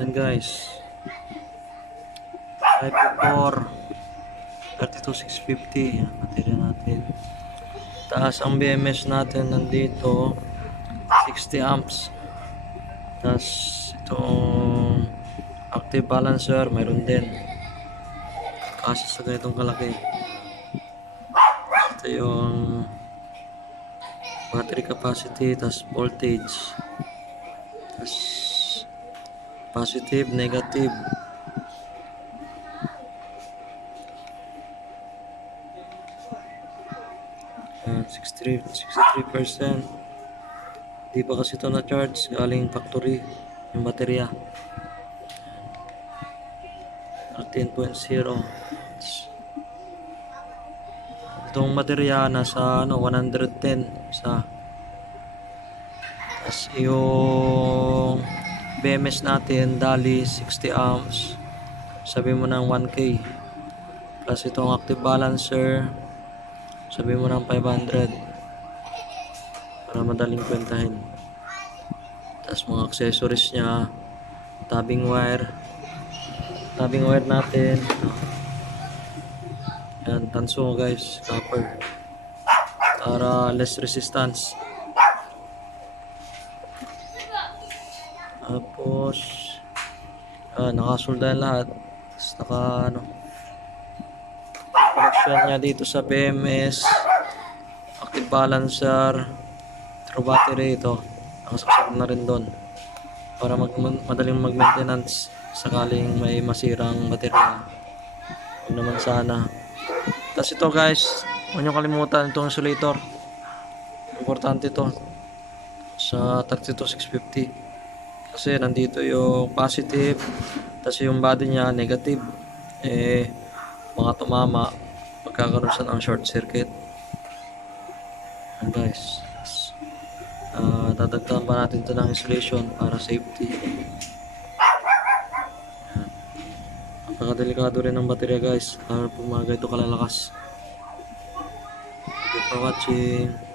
And guys, IP4 32650 yan, material natin. Taas ang BMS natin nandito 60 amps. Tapos itong active balancer mayroon din kasi sa ganitong kalaki. Ito yung battery capacity, tapos voltage, tapos positive, negative. 63%. Di pa kasi ito na charge, galing factory yung baterya. 13.0. Itong baterya nasa 110 isa. Tapos yung BMS natin dali 60 amps, sabi mo ng 1K, plus itong active balancer sabi mo ng 500 para madaling kwentahin. Tapos mga accessories nya, tabbing wire natin, yan, tanso guys, copper para less resistance. Tapos nakasulda lahat. Tapos connection nya dito sa BMS, active balancer, true battery, ito nakasaksak na rin doon para madaling mag maintenance sakaling may masirang baterya. Huwag naman sana. Tapos ito guys, huwag nyo kalimutan itong insulator, importante ito sa 32650 kasi nandito yung positive, tapos yung body nya negative, mga tumama magkakaroon siya ng short circuit. And guys, dadagdagan pa natin ito ng insulation para safety. Napakadelikado rin ng baterya guys, para pumaga ito kalalakas. Thank you for watching.